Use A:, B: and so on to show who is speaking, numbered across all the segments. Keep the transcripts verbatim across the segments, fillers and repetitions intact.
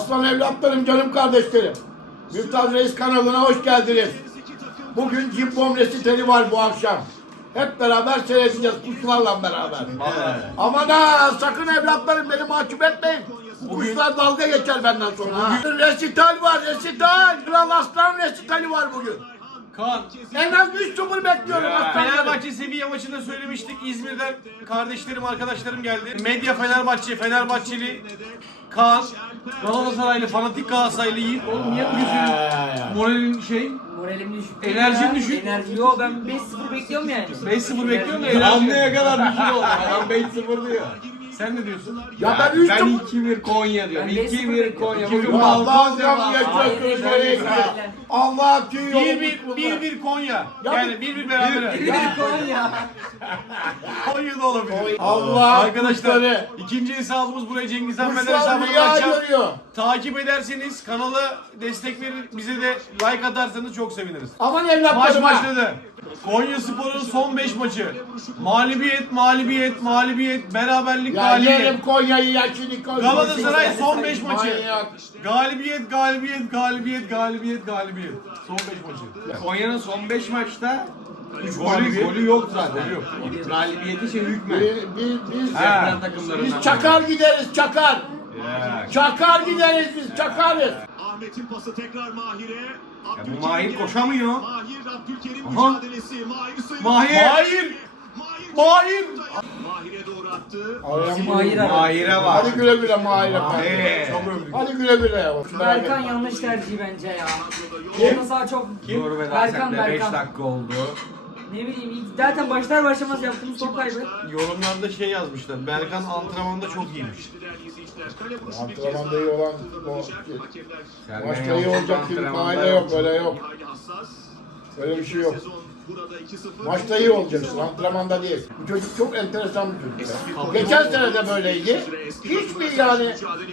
A: Aslan evlatlarım, canım kardeşlerim. Mümtaz Reis kanalına hoş geldiniz. Bugün Cimbom resitali var bu akşam. Hep beraber seyredeceğiz kuşlarla beraber. Aman ha, sakın evlatlarım beni mahcup etmeyin. Bu kuşlar dalga geçer benden sonra. Bugün resital var, resital. Kral Aslan resitali var bugün.
B: Kaan.
A: En az üç sıfır bekliyorum aslanlarım.
B: Fenerbahçe Sevilla maçında söylemiştik. İzmir'den kardeşlerim, arkadaşlarım geldi. Medya Fenerbahçe, Fenerbahçeli Kaan, Galatasaraylı, fanatik Galatasaraylı Yiğit. Oğlum niye bu gözünün moralin şey?
C: Moralim düşük.
B: Enerjin düşük.
C: Enerji yok, ben beş sıfır bekliyorum yani.
B: beş sıfır bekliyorum da enerji.
D: Hamleye kadar düşük oldu. Adam beş sıfır diyor.
B: Sen ne diyorsun?
A: Ya ben üç
D: Ben
A: sıfır...
D: iki bir Konya diyorum.
C: Ben beş
D: iki
C: sıfır
D: bir
C: bekliyorum.
D: Konya.
B: İki bir
D: Bugün
A: Allah
D: balkon
A: Allah
C: Hayır,
A: geçiyorsunuz
C: hayır,
A: nereye gidiyor?
C: hayır.
A: Allah tüy
B: bir
A: yolumuş
B: bir,
A: bunlar.
B: bir bir Konya.
A: Ya
B: Yani bir bir beraber.
C: Bir Konya.
B: Konya da olabilir.
A: Allah
B: Arkadaşlar
A: kuşları.
B: ikinci hesabımız buraya Cengiz Han Fener
A: Kuşlar
B: hesabını
A: rüya
B: açacağım.
A: görüyor.
B: Takip ederseniz kanala destek verir, bize de like atarsanız çok seviniriz.
A: Aman
B: Maç
A: evlatlarım ha.
B: başladı. Konyaspor'un son beş maçı. Mağlubiyet, mağlubiyet, mağlubiyet, beraberlik,
A: Ya
B: galibiyet.
A: yerim Konya'yı ya şimdi Konya.
B: Galatasaray son beş maçı.
A: Manyak.
B: Galibiyet, galibiyet, galibiyet, galibiyet, galibiyet. Son beş maçı.
D: Konya'nın son beş maçta
B: üç
D: golü,
B: galibiyet.
D: golü yok zaten.
B: Golü yok.
D: Galibiyeti şey hükmen.
A: Biz, biz, biz,
D: Deprem
A: biz
D: takımlarından.
A: çakar gideriz çakar.
D: Ya.
A: Çakar gideriz biz çakarız.
E: Ahmet'in pası tekrar Mahir'e.
D: Ya bu Mahir koşamıyor.
E: Mahir Abdülkerim
D: Aha.
E: mücadelesi. Mahir sayı.
D: Mahir.
B: Mahir.
E: Mahir.
B: Mahir.
E: Mahir'e doğru attı.
C: Mahir abi.
D: Mahir'e var.
A: Hadi güle güle Mahir'e.
D: Mahir.
A: Hadi güle güle ya.
C: Berkan yanlış tercih bence ya.
A: Kim?
C: Orta saha çok...
D: Dur be
C: Berkan,
D: daha beş
C: Berkan.
D: dakika oldu.
C: Ne bileyim, ilk- zaten başlar başlamaz yaptığımız top kaybı.
B: Yorumlarda şey yazmışlar. Berkan antrenmanda çok iyiymiş.
A: Antrenmanda iyi olan o.
D: Sergen
A: Maçta iyi
D: Yalçın
A: olacak gibi
D: antrenmanda
A: kaide yok, böyle yok. Öyle bir şey yok. Maçta iyi olacaksın, antrenmanda değil. Bu çocuk çok enteresan bir çocuk ya. Geçen sene de böyleydi. Hiçbir yani,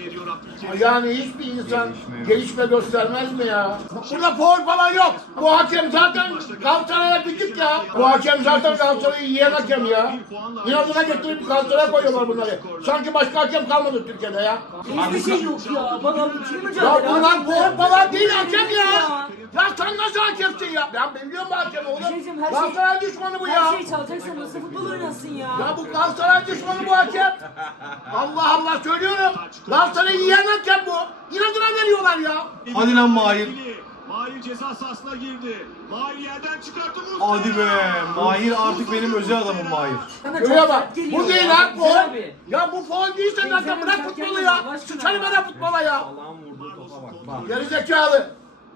A: yani hiçbir insan gelişme göstermez mi ya? Burada foul falan yok. Bu hakem zaten Galatasaray'a gıcık ya. Bu hakem zaten Galatasaray'ı yiyen hakem ya. İnadına getirip Galatasaray'a koyuyorlar bunları. Sanki başka hakem kalmadı Türkiye'de ya.
C: Hiçbir şey yok ya. Bak abi ikili
A: Ya
C: mücadele.
A: bunlar foul falan değil hakem ya. Ya sen nasıl hakemsin ya? Ben biliyorum bu hakemi oğlum.
C: Bir şey diyeceğim, her şey-
A: Galatasaray düşmanı bu ya.
C: Her şeyi çalacaksan nasıl futbol oynasın ya?
A: Ya bu Galatasaray düşmanı bu hakem. Allah Allah söylüyorum. Galatasaray'ı yiyen hakem bu. İnadına veriyorlar ya.
B: Hadi lan Mahir.
E: Mahir ceza sahasına girdi. Mahir yerden çıkarttı.
B: Hadi be. Mahir artık benim özel adamım Mahir.
C: Sana çok
A: Şuraya bak.
C: sert geliyor
A: Bu değil
C: ya.
A: ha
C: Güzel
A: foul.
C: abi.
A: Ya bu foul değilse zaten
C: Güzel
A: bırak
C: sert
A: futbolu
C: gelmiyor,
A: ya.
C: Allah aşkına
A: Sıçarım
C: ya.
A: bana futbola ya.
D: Allah'ın vurduğu topa bak. Bak.
A: Geri zekalı.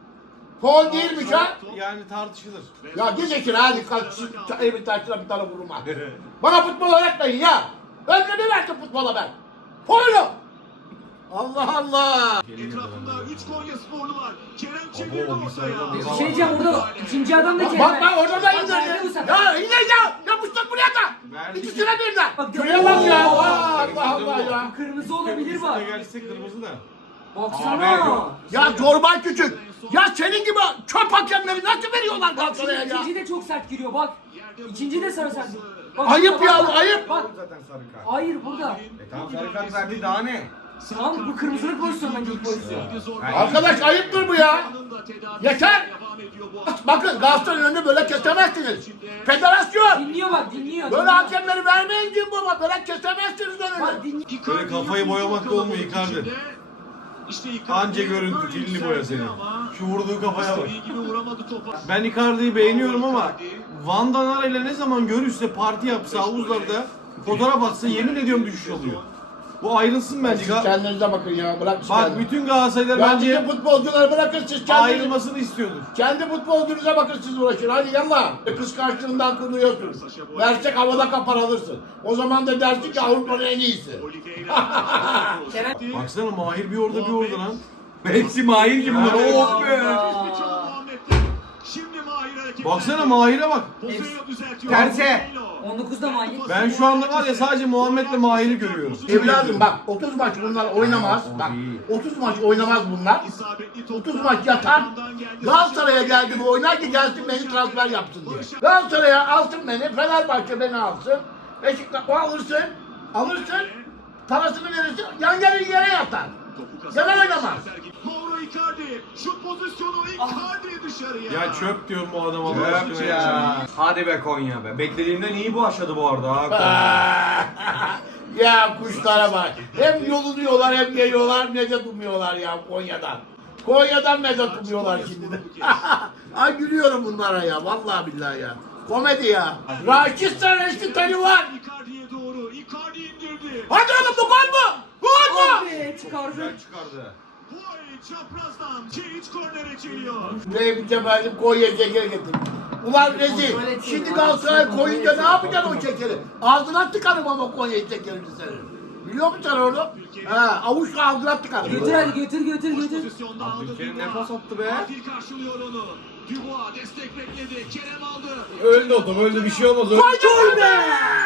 A: Foul değilmiş ha.
B: Yani tartışılır.
A: Ya diyeceksin hadi kaç elimin taşına bir tane vururum ha. Bana futbol öğretmeyin ya. Ömrümü verdim futbola ben. Foul'u. Allah Allah.
E: Etrafında üç Konya sporlu var. Kerem çevirdi ortaya.
C: Bir şey diyeceğim, orada ikinci adam da
A: Bak
C: Kerem.
A: bak, bak orada da
C: Bak, verdi bu
A: indirdi.
C: sefer.
A: Ya indir ya. Yapıştık buraya da.
D: Verdi.
A: İkisine birden.
C: Bak,
A: Şuraya bak ya.
C: Oo.
A: Allah Allah ya.
C: Kırmızı olabilir bak.
B: Üstüne gelse kırmızı da.
C: Baksana.
A: Ya Zorban küçük. Ya senin gibi çöp hakemleri nasıl veriyorlar Galatasaray'a ya?
C: İkinci de çok sert giriyor bak. İkinci de sarı sert. Bak,
A: Ayıp
C: burada,
A: ya,
C: bak.
A: ayıp.
C: Bak.
D: Zaten sarı kart.
C: Hayır burada.
D: E tamam sarı kart verdi daha ne?
C: Tamam bu kırmızılık pozisyondan ilk pozisyon.
A: Arkadaş ayıptır bu ya. Yeter. Bakın Galatasaray'ın önünde böyle kesemezsiniz. Federasyon.
C: Dinliyor bak dinliyor.
A: Böyle
C: dinliyor.
A: hakemleri vermeyin diyor baba. Böyle kesemezsiniz
C: Bak
A: önünü.
C: dinliyor.
B: Böyle kafayı boyamak da olmuyor Icardi.
E: İşte Icardi
B: Anca görüntü,
E: böyle
B: filmli boya
E: yükseldi
B: senin.
E: ama
B: Şu vurduğu kafaya bak.
E: istediği gibi vuramadı topa.
B: Ben Icardi'yi beğeniyorum ama Van Danara ile ne zaman görüşse parti yapsa havuzlarda fotoğraf atsa yemin ediyorum düşüş oluyor. Bu ayrılsın bence.
A: Siz kendinize bakın ya. Bırak siz
B: Bak
A: kendinize.
B: bütün Galatasaraylar
A: Ya
B: bence
A: bizim futbolcuları bırakın siz kendinize.
B: ayrılmasını istiyordur.
A: Kendi futbolcunuza bakın siz uğraşın. Hadi yallah. Kıskançlığından kırılıyorsun. Versek havada kapar alırsın. O zaman da dersin ki Avrupa'nın en iyisi.
C: Kerem.
B: Baksana Mahir bir orada bir orada lan.
D: Hepsi Mahir gibi bunlar. Oh be.
E: Şimdi Mahir hareket.
B: Baksana Mahir'e bak.
E: Pozisyonu düzeltiyor.
D: Terse.
C: on dokuzda Mahir.
B: Ben şu anda var ya sadece Muhammed'le Mahir'i görüyorum.
A: Evladım bak otuz maç bunlar oynamaz. Bak otuz maç oynamaz bunlar.
E: İsabetli top.
A: otuz maç yatar. Galatasaray'a geldi bu oynar ki gelsin beni transfer yapsın diye. Galatasaray'a alsın beni, Fenerbahçe beni alsın. Beşiktaş o alırsın, alırsın, parasını verirsin, yan gelir yere yatar. Gene oynama.
E: Mauro Icardi. Şut pozisyonu Icardi dışarıya.
B: Ya çöp diyorum bu adam Allah aşkına
D: Çöp ya. Hadi be Konya be. Beklediğimden iyi bu aşadı bu arada ha. Konya.
A: Ya kuşlara bak. Hem yoluluyorlar hem geliyorlar medet umuyorlar ya Konya'dan. Konya'dan medet umuyorlar şimdi de. Ay gülüyorum bunlara ya vallahi billahi ya. Komedi ya. Rakistan eski tali var.
E: Icardi'ye doğru. Icardi indirdi.
A: Hadi oğlum bu gol mu? Gol mu?
C: Abi çıkardı.
D: Güzel çıkardı.
E: Boy çaprazdan. Çeyiç kornere çeliyor.
A: Buraya bir cebelim Konya şekeri getir. Ulan rezil. Şimdi Galatasaray koyunca ne yapacaksın o şekeri? Ağzına tıkarım ama Konya şekerini senin. Biliyor musun sen onu? Ha, avuçla ağzına tıkarım.
C: Götür hadi götür götür götür.
E: Pozisyonda aldı
D: Abdülkerim
E: Dubois.
D: ne pas attı be?
E: Adil karşılıyor onu. Dubois destek bekledi. Kerem aldı.
B: Öldü o top öldü bir şey olmaz. Öldü.
A: Gol be!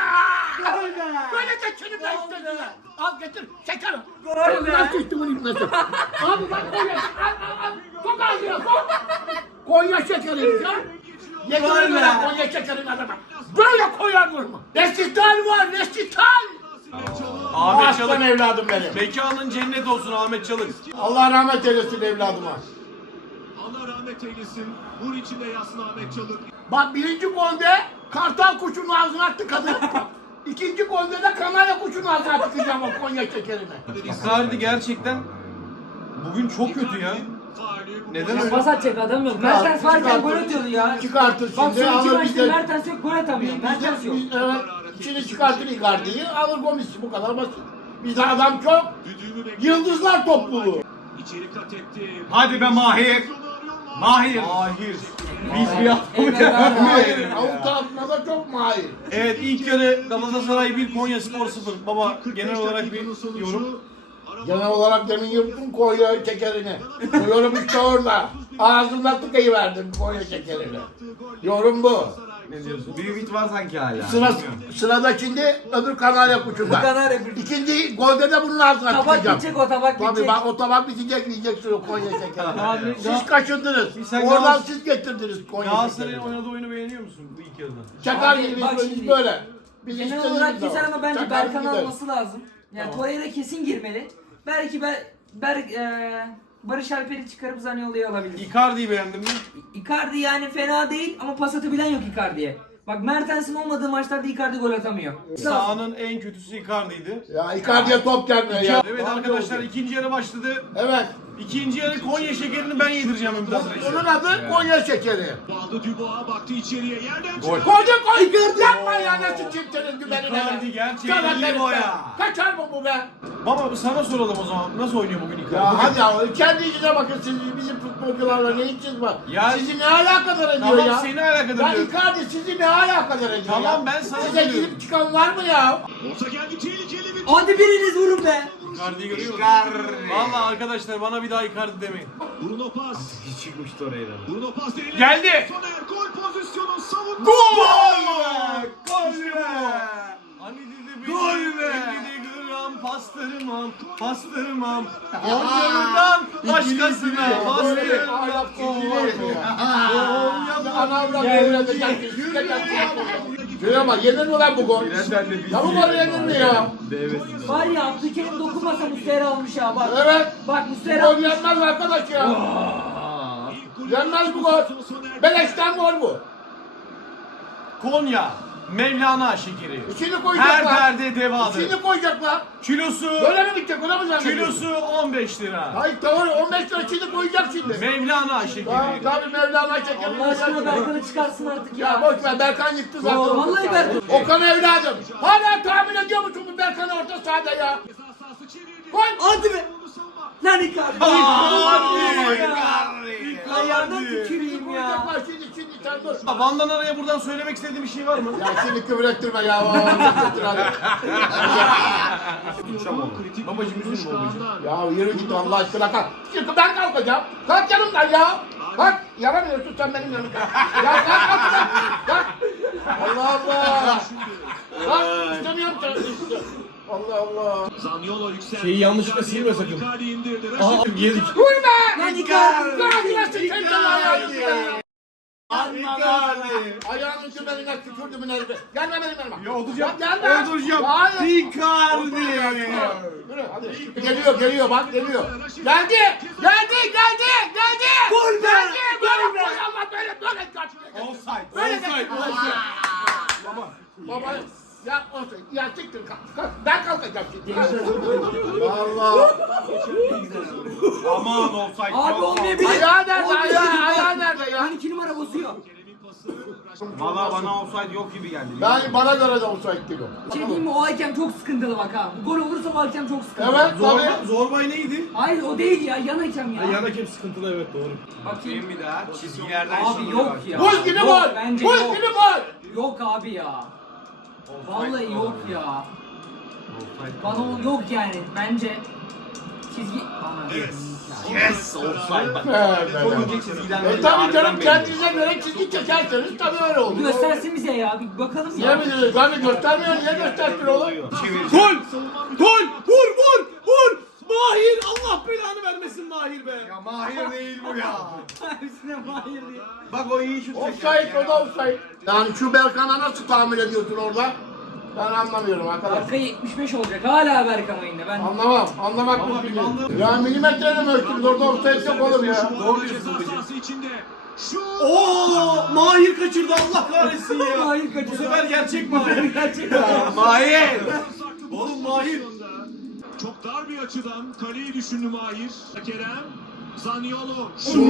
C: Gol be!
A: Böyle geçelim ben
C: Gol be!
A: istediler. Al getir, çekerim.
C: Gol be!
A: Nasıl içti bunu ipnesi? Abi bak Konya, al al al. Çok az ya, çok. Konya şekerim ya. Yedirin
C: be!
A: lan Konya şekerin adama. Böyle koyar mı? Resital var, resital.
B: Ahmet
A: Aslan
B: Çalık.
A: evladım benim.
B: Mekanın cennet olsun Ahmet Çalık.
A: Allah rahmet eylesin evladıma.
E: Allah rahmet eylesin. Nur içinde yatsın Ahmet Çalık.
A: Bak birinci golde kartal kuşunun ağzına tıkadı. İkinci golde de kanarya kuşunun ağzına tıkacağım o Konya şekerine.
B: Icardi gerçekten bugün çok kötü ya. Neden öyle?
C: Pas atacak adam yok. Mertens varken gol atıyordu ya.
A: Çıkartır
C: Bak
A: şimdi
C: son iki
A: alır
C: maçta
A: bize.
C: Mertens yok gol atamıyor. Mertens yok.
A: Biz, evet, içini çıkartır Icardi'yi alır Gomis'i bu kadar basit. Bizde adam çok.
E: Düdüğünü bekliyor.
A: Yıldızlar topluluğu.
E: İçeri kat etti.
D: Hadi be Mahir.
E: Pozisyonu arıyor Mahir.
D: Mahir.
B: Mahir.
D: Biz bir
C: Eyvallah.
A: Mahir. Avuta atmada çok mahir.
B: Evet ilk yarı Galatasaray bir Konya Spor sıfır. Baba genel olarak bir
E: Videonun sonucu,
B: yorum.
E: araba-
A: Genel olarak demin yırttım Konya şekerini. Yorum işte orada. Ağzımdan tıkayıverdim Konya şekerini. Yorum bu.
B: Ne diyorsun?
D: Bir ümit var sanki hala.
A: Sıra,
D: Bilmiyorum.
A: sırada şimdi öbür kanarya kuşunda.
C: Kanarya kuşu.
A: İkinci golde de bunun ağzına
C: Tabak
A: tıkayacağım.
C: gidecek o tabak
A: Tabii
C: gidecek.
A: bak o tabak bitecek yiyeceksin o Konya şekerini.
B: Abi,
A: Siz kaçındınız.
B: Sen
A: Oradan
B: Galatasaray-
A: siz getirdiniz Konya
B: Galatasaray'ın
A: şekerini.
B: oynadığı oyunu beğeniyor musun bu ilk yarıda?
A: Çakar
C: Abi,
A: gibi
C: bak
A: biz
C: şimdi-
A: böyle. Biz
C: Genel
A: istediğimiz
C: olarak
A: zaman.
C: güzel ama bence
A: Çakar
C: Berkan
A: gideriz.
C: alması lazım. Yani Torreira kesin girmeli. Belki Ber, Ber e, Barış Alper'i çıkarıp Zaniolo'yu alabilir.
B: Icardi'yi beğendin mi?
C: Icardi yani fena değil ama pas atabilen yok Icardi'ye. Bak Mertens'in olmadığı maçlarda Icardi gol atamıyor.
B: Sahanın en kötüsü Icardi'ydi.
A: Ya Icardi'ye top gelmiyor ya.
B: Evet arkadaşlar ikinci yarı başladı.
A: Evet.
B: İkinci yarı Konya şekerini ben yedireceğim Mümtaz Reis'e.
A: Onun adı Konya şekeri.
E: Aldı Dubois baktı içeriye yerden
B: Gol.
E: çıktı.
A: Koydu koy. Yapma ya nasıl çiftçiniz güvenine.
B: Icardi gerçekten
A: Sana
B: iyi
A: derim
B: boya.
A: ben. Kaçar mı bu be?
B: Baba sana soralım o zaman. Nasıl oynuyor bugün Icardi?
A: Ya hadi ya kendi işine bakın siz bizim futbolcularla ne işiniz var?
B: Ya-
A: Sizi ne alakadar ediyor
B: Tamam,
A: ya?
B: seni alakadar
A: Ya
B: ediyor.
A: Icardi sizi ne alakadar ediyor
B: Tamam,
A: ya?
B: ben sana
A: Size
B: diyorum.
A: gidip çıkan var mı ya?
E: Orta geldi tehlikeli bir
C: Hadi biriniz vurun be.
B: Icardi'yi görüyor musun?
D: Icardi.
B: Valla arkadaşlar bana bir daha Icardi demeyin.
E: Bruno pas.
D: Hiç çıkmıştı oraya da.
E: Bruno pas denildi.
B: Geldi.
E: Soner gol pozisyonu savunma.
B: Gol!
D: Gol
B: İşte
D: be!
B: bu. Hani dedi bir
D: Gol be!
B: dedi gram pastırmam, pastırmam. Onlardan başkasına bastırmam.
A: Anavra devredecek. Şuraya bak yenir mi lan bu gol?
D: Birazdan da biz
A: Ya bu gol yenir mi ya?
D: Devesiz.
C: Var ya Abdülkerim dokunmasa Muslera almış ya bak.
A: Evet.
C: Bak
A: Bu
C: Muslera
A: gol yenmez arkadaş ya. Yenmez bu gol. Beleşten gol bu.
B: Konya, Mevlana şekeri.
A: İçini
B: Her
A: koyacaklar.
B: perde devadır.
A: İçini koyacaklar.
B: Kilosu,
A: Böyle mi bitecek? Öyle mi zannediyorsun?
B: kilosu on beş lira.
A: Hayır tamam on beş lira içini koyacak şimdi.
B: Mevlana
A: Tamam
B: şekeri.
A: tabii Mevlana şekerini
C: Allah aşkına
A: koyacak.
C: Berkan'ı çıkarsın artık
A: Ya
C: ya.
A: boş ver Berkan yıktı zaten.
C: Oo,
A: orta
C: vallahi
A: sahayı.
C: Berkan.
A: Okan evladım. Hala tahmin ediyor musun bu Berkan'ı orta sahada ya?
E: Ceza sahası çevirdi.
A: Gol.
C: Hadi be.
E: Onu savunma.
C: Lan Icardi.
B: Hadi.
C: Ya. Ayağından tüküreyim ya.
A: Koyacaklar şimdi şimdi sen dur.
B: Van'dan araya buradan söylemek istediğim bir şey var mı?
A: Ya şimdi küfür ettirme ya. Vallahi ettir hadi.
E: Kritik
B: Babacım,
E: bir vuruş
B: üzülme babacım.
E: Kaan'dan.
A: Ya yürü git Allah aşkına kalk. Şimdi ben kalkacağım. Kalk yanımdan ya. Kalk. Yaramıyorsun sen benim yanımda. Ya kalk kalk kalk. Kalk. Allah Allah. Kalk. İstemiyorum sen. İste. Allah Allah.
E: Zaniolo yükseldi.
B: Şeyi yanlışlıkla silme sakın.
E: Icardi indirdi.
B: Aha
E: Raşit
B: yedik.
A: Vur be.
C: Lan Icardi.
A: Icardi nasıl sen ayağını ya.
B: Icardi.
A: Ayağının dümenine tükürdüm herife. Gelme benim yanıma.
B: Ya olacağım.
A: Ya gelme.
B: Olacağım.
A: Hayır.
B: Icardi.
A: Yürü hadi. Geliyor geliyor bak geliyor. Geldi. Geldi geldi geldi.
B: Gol be.
A: Geldi.
B: Gol be.
A: Böyle Allah böyle böyle kaç.
B: Offside.
A: Böyle
B: Offside.
A: kaç.
B: Offside.
A: Baba. Baba. Ya olsun. Ya çıktın kalk. kalk. Ben kalkacağım şimdi. Allah.
D: Aman offside.
C: Abi
D: yok.
C: olmayabilir.
A: Ayağı nerede?
C: Olmayabilir.
A: Ayağı, ayağı nerede ya?
C: on iki numara bozuyor.
D: Valla bana offside yok gibi geldi.
A: Yani bana göre de olsaydı değil o.
C: Şey diyeyim mi, o hakem çok sıkıntılı bak ha. Bu gol olursa o hakem çok sıkıntılı.
A: Evet
B: Zorba,
A: tabii.
B: Zorbay neydi?
C: Hayır o değil ya, yan hakem ya.
B: Yan hakem sıkıntılı, evet doğru.
C: Bakayım.
D: Bakayım bir daha. Çizgilerden
C: Abi
D: şimdi
C: yok
D: bak.
C: ya.
A: Buz gibi
C: Yok,
A: gol.
C: bence
A: Buz
C: yok.
A: gibi gol.
C: Yok abi ya. Vallahi yok ya.
D: Offside.
C: Bana o yok yani bence. Çizgi... Ana.
D: Yes offside. Bak.
A: Evet,
D: Çok
A: evet.
D: ince çizgiden
A: E
D: belli,
A: tabii
D: harbiden
A: canım
D: belli.
A: kendinize göre çizgi çekerseniz tabii öyle olur.
C: Göstersin bize ya, bir bakalım ya.
A: Niye biliriz? Abi göstermiyor, niye göstersin oğlum?
D: Çevir.
B: Gol! Gol! Vur vur! Vur! Mahir! Allah belanı vermesin Mahir be!
D: Ya Mahir değil bu ya.
C: Hepsine mahir diye.
D: Bak o iyi şut
A: Offside, o da offside. Yani şu Berkan'a nasıl tahmin ediyorsun orada? Ben anlamıyorum arkadaş.
C: Dakika yetmiş beş olacak hala Berkan oyunda. Ben
A: Anlamam, anlamak
B: Ama
A: mümkün
B: bir
A: değil.
B: anlam-
A: Ya milimetreyle mi ölçtünüz? Orada offside yok oğlum ya.
B: Doğru diyorsun babacığım.
E: Sahası içinde. Şut.
B: Oo! Mahir kaçırdı, Allah kahretsin ya!
C: Mahir kaçırdı.
B: Bu sefer gerçek Mahir.
C: gerçek.
D: Mahir.
B: Oğlum Mahir.
E: Çok dar bir açıdan kaleyi düşündü Mahir. Kerem. Zaniolo.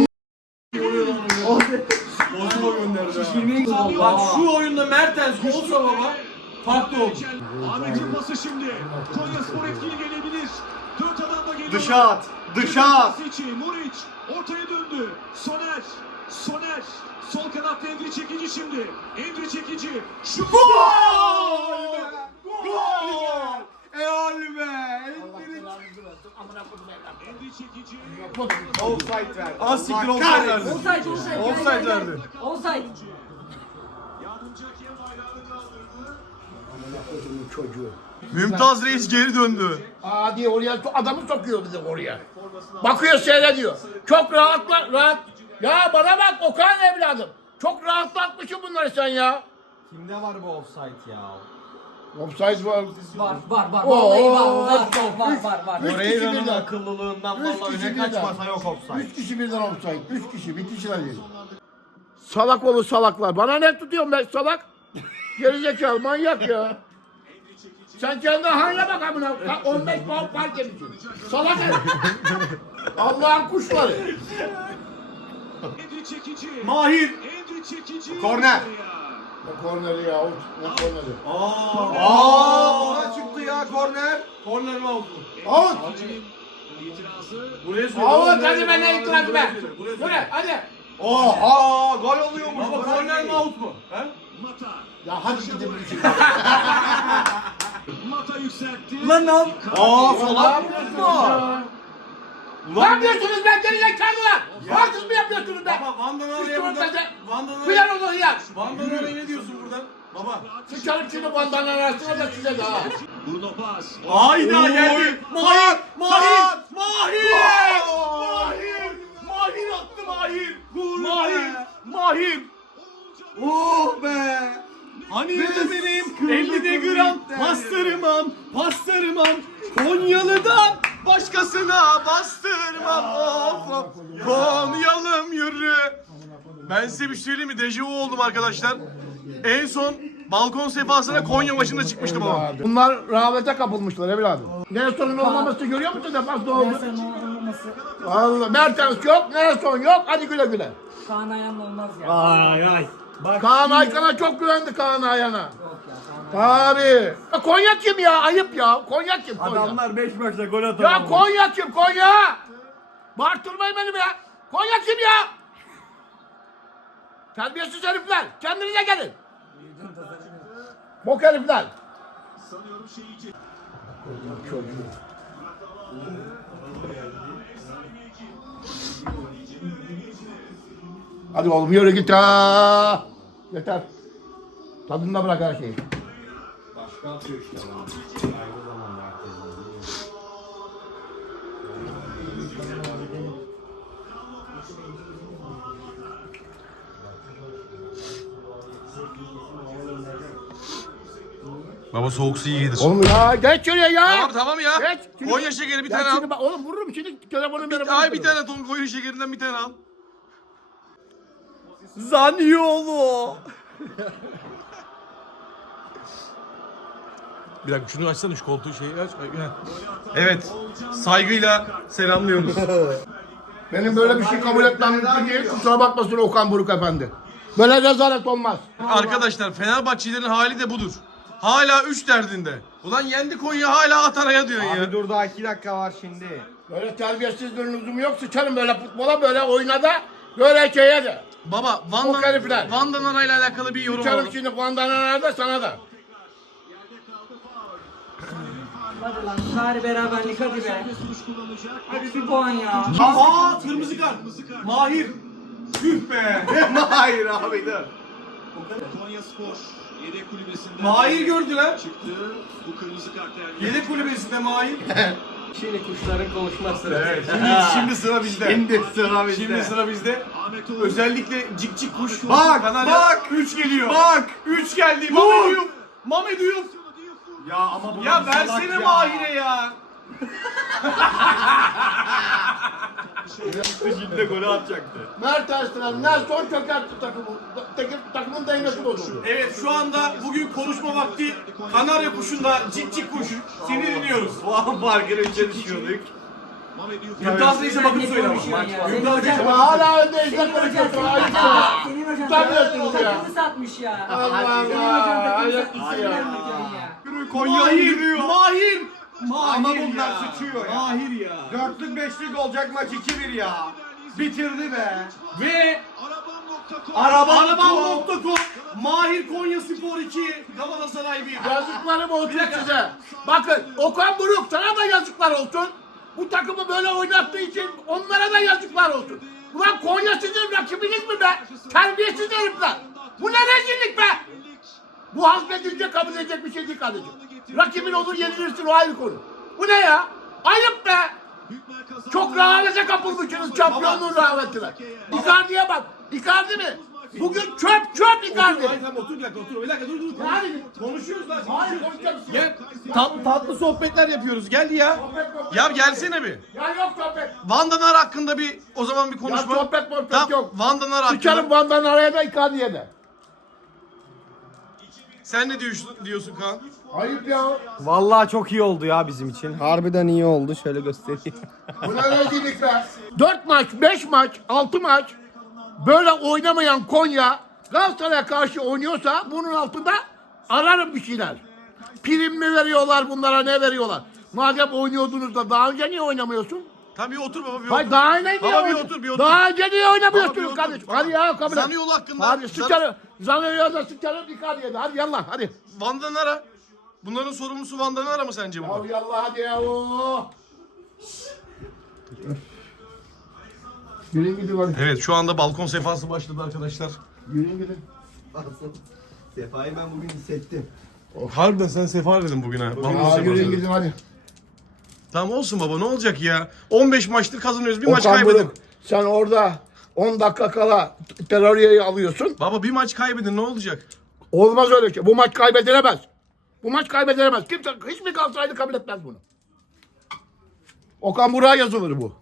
B: Bozma gönderdi ha.
C: yirmi gol.
B: Bak şu oyunda Mertens olsa baba farklı olur.
E: Ahmet'in pası şimdi. Konyaspor etkili gelebilir. Dört adam da geliyor.
D: Dışa at. Dışa at.
E: Pası Muric ortaya döndü. Soner. Soner. Sol kanatta Endri Çekici şimdi. Endri Çekici. Şut.
B: Gol! Gol! Eol be!
E: Endri Çekici.
D: Offside ver.
B: Az siktir offside verdi.
C: Offside, offside. Gel,
B: Offside
C: gel, gel.
B: verdi.
C: Offside.
E: Yardımcı hakem bayrağını kaldırdı.
A: Çocuğu.
B: Mümtaz Reis geri döndü.
A: Aa diye oraya adamı sokuyor bize oraya. Bakıyor seyrediyor. Çok rahatla rahat. Ya bana bak Okan evladım. Çok rahatlatmışsın bunları sen ya.
D: Kimde var bu offside ya?
A: Offside var.
C: Var, var, var.
A: Oo,
C: Vallahi var, var,
A: üç-
C: var,
A: üç-
C: var, var.
A: üç kişi
D: Moreira'nın
A: birden.
D: akıllılığından
A: Üç
D: valla
A: kişi
D: öne
A: birden.
D: kaçmasa yok offside.
A: Üç kişi birden offside. Üç kişi. Bir kişi değil. Salak oğlu salaklar. Bana ne tutuyorsun ben salak? Gerizekalı manyak ya. Sen kendine haline bak amına. Ka- on beş puan fark etmişsin. Salak herif. Allah'ın kuşları.
E: Endri Çekici.
B: Mahir!
E: Endri Çekici.
D: Korner.
A: Ne korneri ya. Ne korneri.
B: Aa!
D: Aa, ona çıktı ya korner.
B: Korner mi oldu?
A: Out.
E: İtirazı.
B: Buraya söyle.
A: Out.
B: Buraya
A: Hadi ben ne
B: söyle,
A: itiraz
B: buraya
A: be.
B: söyle, buraya
A: Yürü
B: söyle.
A: hadi.
D: Oha gol oluyormuş.
B: Baba korner mi out mu? He?
E: Mata.
A: Ya hadi gidin bir şey.
E: Mata yükseltti.
C: Lan ne yap?
D: Aa
A: Ne
D: salak
A: yapıyorsunuz
D: mı?
A: ya? Ne yapıyorsunuz ben gerizekalılar? Haksız mı yapıyorsunuz ben?
B: Baba Van Danara'ya
A: Sıçıyorum
B: buradan...
A: ben de.
B: Van Danara'ya...
A: Kıyar olur ya.
B: Van Danara'ya ne diyorsun buradan? Baba.
A: Sıçarım şimdi bandanın arasına da size de ha.
E: Bruno Paz.
B: Hayda
D: Oy.
B: geldi. Mahir! Mahir! Mahir! Mahir! Mahir attı Mahir! Mahir! Mahir! Oh be! Hani de benim ellide gram pastırmam, pastırmam Konyalı'dan başkasına bastırmam. Of of! Konyalım yürü! Ben size bir şey söyleyeyim mi? Dejavu oldum arkadaşlar. En son balkon sefasına Konya maçında çıkmıştım ama.
A: Bunlar rağbete kapılmışlar evladım. Nelson'un olmaması görüyor musun defans ne oldu?
C: Mertens'in olmaması.
A: Allah Mertens yok, Nelson yok. Hadi güle güle.
C: Kaan Ayhan'la olmaz ya.
D: Ay ay. Bak
A: Kaan Aykan'a çok güvendi Kaan Ayhan'a.
C: Yok ya Kaan Ayhan.
A: Abi. Ya Konya kim ya? Ayıp ya. Konya kim Konya?
D: adamlar beş maçta gol atamamış.
A: Ya Konya kim Konya? Bağırtırmayın beni be. Konya kim ya? Terbiyesiz herifler. Kendinize gelin. Bok herifler.
E: Sanıyorum şeyi
A: Hadi oğlum yürü git ha. Yeter. Tadında bırak her şeyi.
D: Başka atıyor işte adam. Aynı zamanda herkes.
B: Baba soğuk su iyidir.
A: Oğlum ya geç şuraya ya.
B: Tamam tamam ya.
A: Geç. Şimdi-
B: Konya şekeri bir
A: Ya
B: tane
A: şimdi
B: al.
A: bak- Oğlum vururum şimdi telefonu bana.
B: Ay bir tane ton koyun şekerinden bir tane al.
F: Zaniolo.
B: Bir dakika şunu açsana şu koltuğu şeyi aç. Ay, heh. Evet. Saygıyla selamlıyoruz.
A: Benim böyle bir şey kabul etmem mümkün değil. Kusura bakmasın Okan Buruk efendi. Böyle rezalet olmaz.
B: Arkadaşlar Fenerbahçelilerin hali de budur. Hala üç derdinde. Ulan yendi Konya hala Atara'ya diyorsun ya.
F: Abi dur daha iki dakika var şimdi.
A: Böyle terbiyesizliğin lüzumu yok. Sıçarım böyle futbola, böyle oyuna da, böyle şeye de.
B: Baba
A: O herifler.
B: Van Van ile alakalı bir yorum
A: Sıçarım
B: alalım.
A: şimdi Vandana'na da sana da.
C: Hadi lan bari beraberlik hadi be. Hadi bir puan ya.
B: Aa kırmızı kart. Mahir. Tüh be.
F: Hayır abi dur.
E: Konya Spor yedek kulübesinde
B: Mahir gördü lan.
E: çıktı. Bu kırmızı kart değerli.
B: Yedek kulübesinde Mahir.
F: Şimdi kuşların konuşması.
B: Evet, şimdi, şimdi sıra bizde.
F: Şimdi sıra bizde.
B: Şimdi sıra bizde.
E: Ahmet Oğuz.
B: Özellikle cik cik kuş.
F: Bak,
B: Kanarya.
F: bak.
B: üç geliyor.
F: Bak.
B: üç geldi. Mame Diyuf. Mame Diyuf.
F: Ya ama bu
B: Ya versene Mahir'e ya.
F: Şimdi golü atacaktı.
A: Mert Arslan, Nelson çökertti takımı. Takım, takımın dengesi bozuldu.
B: Evet şu anda bugün konuşma vakti. Kanarya kuşunda cik cik kuş. Seni dinliyoruz.
F: Puan farkını üçe düşürdük.
E: Mehmet Diouf.
B: Mümtaz neyse bakın söyle ama.
C: Konuşuyorsun ya.
B: Mümtaz
C: Senin
B: neyse
C: hocan-
A: Ama hala önde izle
C: Senin hocan
A: konuşuyorsun.
C: senin
A: Ayıp
C: hocan-
A: ya.
C: Senin hocan
A: Tutamıyorsunuz ya.
C: takımı satmış ya.
A: Allah
C: Senin
A: Allah.
C: hocan takımı
A: Hayret
C: satmış.
A: bir şey
C: Sen
A: ya.
C: vermeyeceksin ya.
F: Konya yürüyor.
B: Mahir. Mahir
F: Ama
B: ya.
F: bunlar sıçıyor ya.
B: Mahir ya.
F: Dörtlük beşlik olacak maç iki bir ya. Bitirdi be.
B: Ve
E: Arabam nokta com.
F: Araba
B: Arabam nokta com Mahir Konya Spor iki Galatasaray bir.
A: Yazıklarım olsun size. Bakın Okan Buruk sana da yazıklar olsun. Bu takımı böyle oynattığı için onlara da yazıklar olsun. Ulan Konya sizin rakibiniz mi be? Terbiyesiz herifler. Bu ne rezillik be? Bu hazmedilecek, kabul edilecek bir şey değil kardeşim. Rakibin olur yenilirsin, o ayrı konu. Bu ne ya? Ayıp be! Çok rehavete kapılmışsınız, şampiyonluğun rehavetine. Icardi'ye bak. Icardi mi? Bugün çöp çöp Icardi.
B: Hayır tamam otur bir dakika otur bir dakika dur dur.
A: Hadi.
B: Konuşuyoruz lan.
A: Hayır konuşacağız.
B: Gel. Tat, tatlı sohbetler yapıyoruz. Gel ya. Ya gelsene bir.
A: Ya yok sohbet.
B: Van Danar hakkında bir o zaman bir konuşma.
A: Ya sohbet muhabbet
B: Tamam,
A: yok.
B: Van Danar
A: Sıçarım
B: hakkında.
A: Van'dan araya da Icardi'ye de.
B: Sen ne diyorsun, diyorsun Kaan?
A: Ayıp ya.
F: Vallahi çok iyi oldu ya bizim için. Harbiden iyi oldu. Şöyle göstereyim.
A: Bu ne rezillik be. Dört maç, beş maç, altı maç böyle oynamayan Konya Galatasaray'a karşı oynuyorsa bunun altında ararım bir şeyler. Prim mi veriyorlar bunlara, ne veriyorlar? Madem oynuyordunuz da daha önce niye oynamıyorsun?
B: Tamam bir otur baba bir
A: Hayır
B: otur.
A: daha önce niye
B: Baba bir
A: oynamıyorsun?
B: otur, bir otur.
A: Daha önce niye
B: Baba bir
A: oynamıyorsunuz
B: otur,
A: kardeşim?
B: baba.
A: Hadi ya kabul et.
B: Zaniolo hakkında.
A: Hadi
B: Zan-
A: sıçarım. Zaniolo'ya da sıçarım Icardi'ye de. Hadi yallah hadi.
B: Van Danar'a. Bunların sorumlusu Van Danar'a mı sence bu?
A: Hadi yallah hadi ya. Oo. Yürüyün gidin hadi.
B: Evet şu anda balkon sefası başladı arkadaşlar.
A: Yürüyün gidin.
G: Sefa'yı ben bugün hissettim.
B: Harbiden sen sefa dedin bugün ha. Balkon
A: Aa,
B: sefası
A: yürüyün
B: dedin.
A: gidin hadi.
B: Tamam olsun baba ne olacak ya? on beş maçtır kazanıyoruz bir maç
A: Okan
B: kaybedin.
A: Buruk, sen orada on dakika kala teröriyeyi alıyorsun.
B: Baba bir maç kaybedin ne olacak?
A: Olmaz öyle şey. Bu maç kaybedilemez. Bu maç kaybedilemez. Kimse, hiçbir Galatasaraylı kabul etmez bunu. Okan Buruk'a yazılır bu.